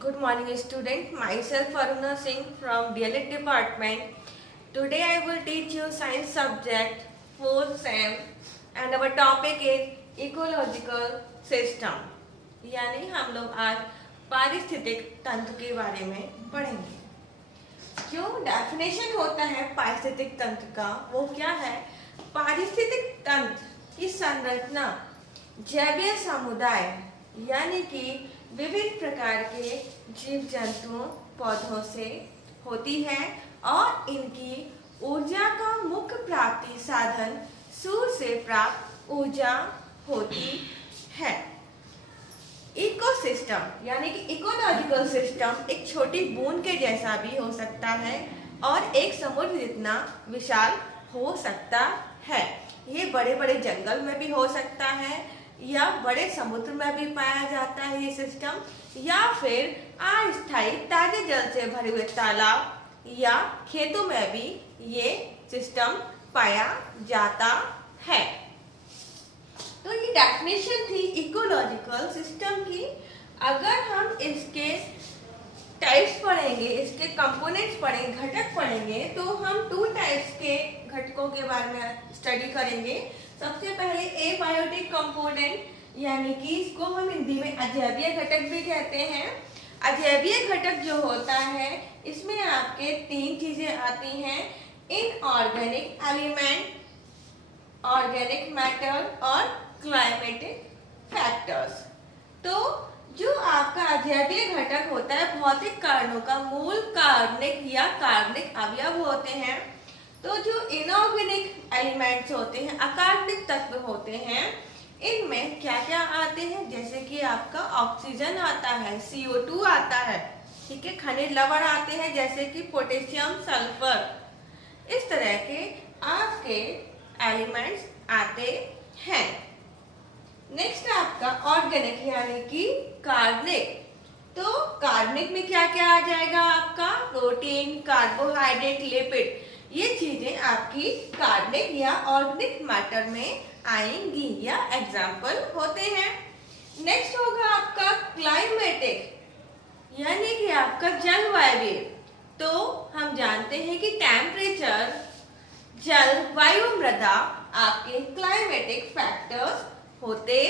Good morning student. Myself Aruna Singh from DLED department. Today I will teach you science subject 4th sem and our topic is ecological system. यानी हम लोग आज पारिस्थितिक तंत्र के बारे में पढ़ेंगे। जो डेफिनेशन होता है पारिस्थितिक तंत्र का वो क्या है? पारिस्थितिक तंत्र की संरचना जैवीय समुदाय यानी कि विविध प्रकार के जीव जंतुओं पौधों से होती है और इनकी ऊर्जा का मुख्य प्राप्ति साधन सूर्य से प्राप्त ऊर्जा होती है। इकोसिस्टम यानी कि इकोलॉजिकल सिस्टम एक छोटी बूंद के जैसा भी हो सकता है और एक समुद्र जितना विशाल हो सकता है। ये बड़े बड़े जंगल में भी हो सकता है या बड़े समुद्र में भी पाया जाता है ये सिस्टम, या फिर अस्थायी ताजे जल से भरे हुए तालाब या खेतों में भी ये सिस्टम पाया जाता है। तो ये डेफिनेशन थी इकोलॉजिकल सिस्टम की। अगर हम इसके टाइप्स पढ़ेंगे, इसके कंपोनेंट्स पढ़ेंगे, घटक पढ़ेंगे, तो हम 2 टाइप्स के घटकों के बारे में स्टडी करेंगे। सबसे पहले एबायोटिक कंपोनेंट यानी कि इसको हम हिंदी में अजैवीय घटक भी कहते हैं। अजैवीय घटक जो होता है इसमें आपके 3 चीजें आती हैं: इनऑर्गेनिक एलिमेंट, ऑर्गेनिक मैटर और क्लाइमेटिक फैक्टर्स। तो जो आपका अजैवीय घटक होता है भौतिक कारणों का मूल कार्बनिक या कार्बनिक अवयव होते हैं। तो जो इनऑर्गेनिक एलिमेंट्स होते हैं, अकार्बनिक तत्व होते हैं, इनमें क्या क्या आते हैं? जैसे कि आपका ऑक्सीजन आता है, CO2 आता है, ठीक है, खनिज लवण आते हैं जैसे कि पोटेशियम, सल्फर, इस तरह के आपके एलिमेंट्स आते हैं। नेक्स्ट आपका ऑर्गेनिक यानी कि कार्बनिक। तो कार्बनिक में क्या क्या आ जाएगा? आपका प्रोटीन, कार्बोहाइड्रेट, लिपिड, ये चीजें आपकी कार्बनिक या ऑर्गेनिक मैटर में आएंगी या एग्जाम्पल होते हैं। नेक्स्ट होगा आपका क्लाइमेटिक यानी कि आपका जलवायु। तो हम जानते हैं कि टेम्परेचर, जल, वायु, मृदा आपके क्लाइमेटिक फैक्टर्स होते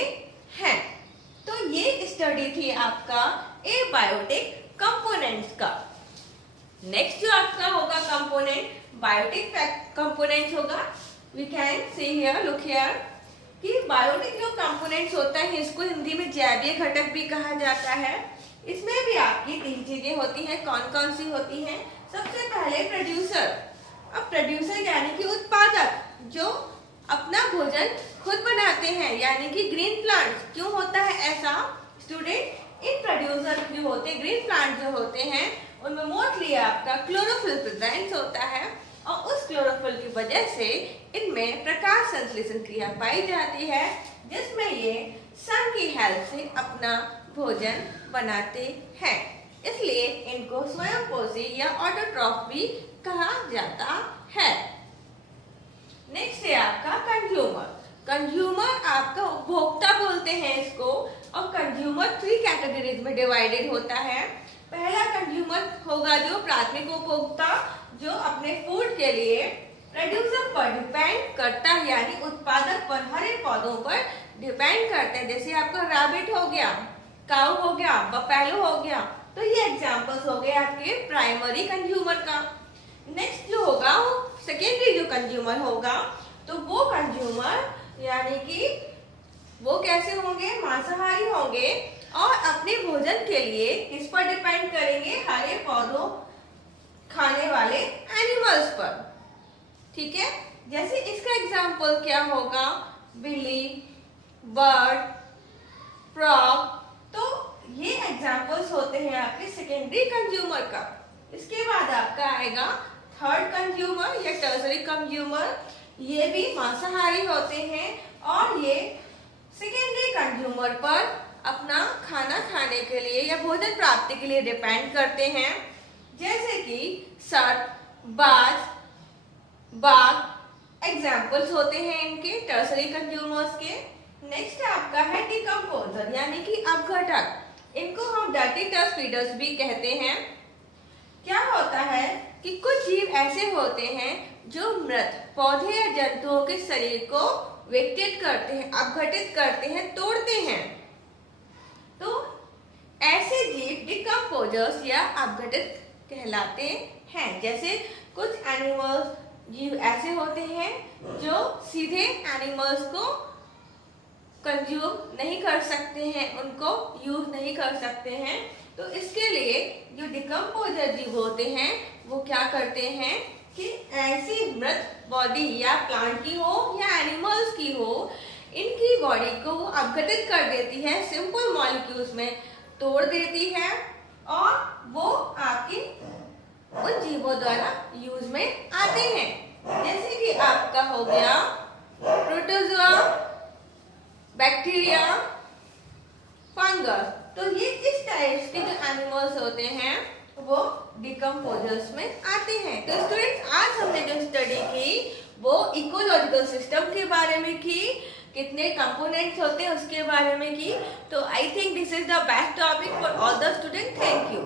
हैं। तो ये स्टडी थी आपका एबायोटिक कंपोनेंट्स का। नेक्स्ट जो आपका होगा कंपोनेंट बायोटिक कंपोनेंट्स होगा। We can see here, look here, कि बायोटिक जो कंपोनेंट्स होता है इसको हिंदी में जैवीय घटक भी कहा जाता है। इसमें भी आपकी 3 चीजें होती हैं। कौन कौन सी होती हैं? सबसे पहले प्रोड्यूसर। अब प्रोड्यूसर यानी कि उत्पादक, जो अपना भोजन खुद बनाते हैं, यानी कि ग्रीन प्लांट। क्यों होता है ऐसा स्टूडेंट? इन प्रोड्यूसर जो होते हैं, ग्रीन प्लांट जो होते हैं, उनमें मोस्टली आपका क्लोरोफिल प्रेजेंस होता है और उस क्लोरोफिल की वजह से इनमें प्रकाश संश्लेषण क्रिया पाई जाती है, जिसमें ये सन की हेल्प से अपना भोजन बनाते हैं। इसलिए इनको स्वयंपोषी या ऑटोट्रॉफ भी कहा जाता है। नेक्स्ट है आपका कंज्यूमर। कंज्यूमर आपका उपभोक्ता बोलते हैं इसको, और कंज्यूमर 3 कैटेगरीज में डिवाइडेड होता है। पहला कंज्यूमर होगा जो प्राथमिक उपभोक्ता, जो अपने फूड के लिए प्रोड्यूसर पर डिपेंड करता है, यानी उत्पादक पर, हरे पौधों पर डिपेंड करते हैं। जैसे आपका रैबिट हो गया, काऊ हो गया, बफेलो हो गया। तो ये एग्जांपल्स हो गए आपके प्राइमरी कंज्यूमर का। नेक्स्ट जो होगा वो सेकेंडरी जो कंज्यूमर होगा, तो वो कंज्यूमर यानी कि वो कैसे होंगे? मांसाहारी होंगे और अपने भोजन के लिए किस पर डिपेंड करेंगे? हरे पौधों खाने वाले एनिमल्स पर, ठीक है। जैसे इसका एग्जाम्पल क्या होगा? बिल्ली, बर्ड, फ्रॉग। तो ये एग्जाम्पल्स होते हैं आपके सेकेंडरी कंज्यूमर का। इसके बाद आपका आएगा थर्ड कंज्यूमर या टर्सरी कंज्यूमर। ये भी मांसाहारी होते हैं और ये सेकेंडरी कंज्यूमर पर अपना खाना खाने के लिए या भोजन प्राप्ति के लिए डिपेंड करते हैं, जैसे कि सर्प, बाज, बाघ एग्जाम्पल्स होते हैं इनके टर्सरी कंज्यूमर्स के। नेक्स्ट आपका है डिकम्पोजर यानी कि अपघटक। इनको हम डर्टी टच फीडर्स भी कहते हैं। क्या होता है कि कुछ जीव ऐसे होते हैं जो मृत पौधे या जंतुओं के शरीर को विघटित करते हैं, अपघटित करते हैं, तोड़ते हैं। तो ऐसे जीव डिकम्पोजर्स या अपघटित कहलाते हैं। जैसे कुछ एनिमल्स जीव ऐसे होते हैं जो सीधे एनिमल्स को कंज्यूम नहीं कर सकते हैं, उनको यूज नहीं कर सकते हैं। तो इसके लिए जो डिकम्पोजर जीव होते हैं वो क्या करते हैं कि ऐसी मृत बॉडी या प्लांट की हो या एनिमल्स की हो, इनकी बॉडी को वो अपघटित कर देती है, सिंपल मॉलिक्यूल्स में तोड़ देती है और वो आपकी उन जीवों द्वारा यूज में आते हैं। जैसे कि आपका हो गया प्रोटोजोआ, बैक्टीरिया, फंगस। तो ये इस टाइप्स के जो एनिमल्स होते हैं वो डिकम्पोजर्स में आते हैं। तो स्टूडेंट्स, आज हमने जो स्टडी की वो इकोलॉजिकल सिस्टम के बारे में की, कितने कंपोनेंट्स होते हैं उसके बारे में की। तो I think this is the best topic for all the student. Thank you.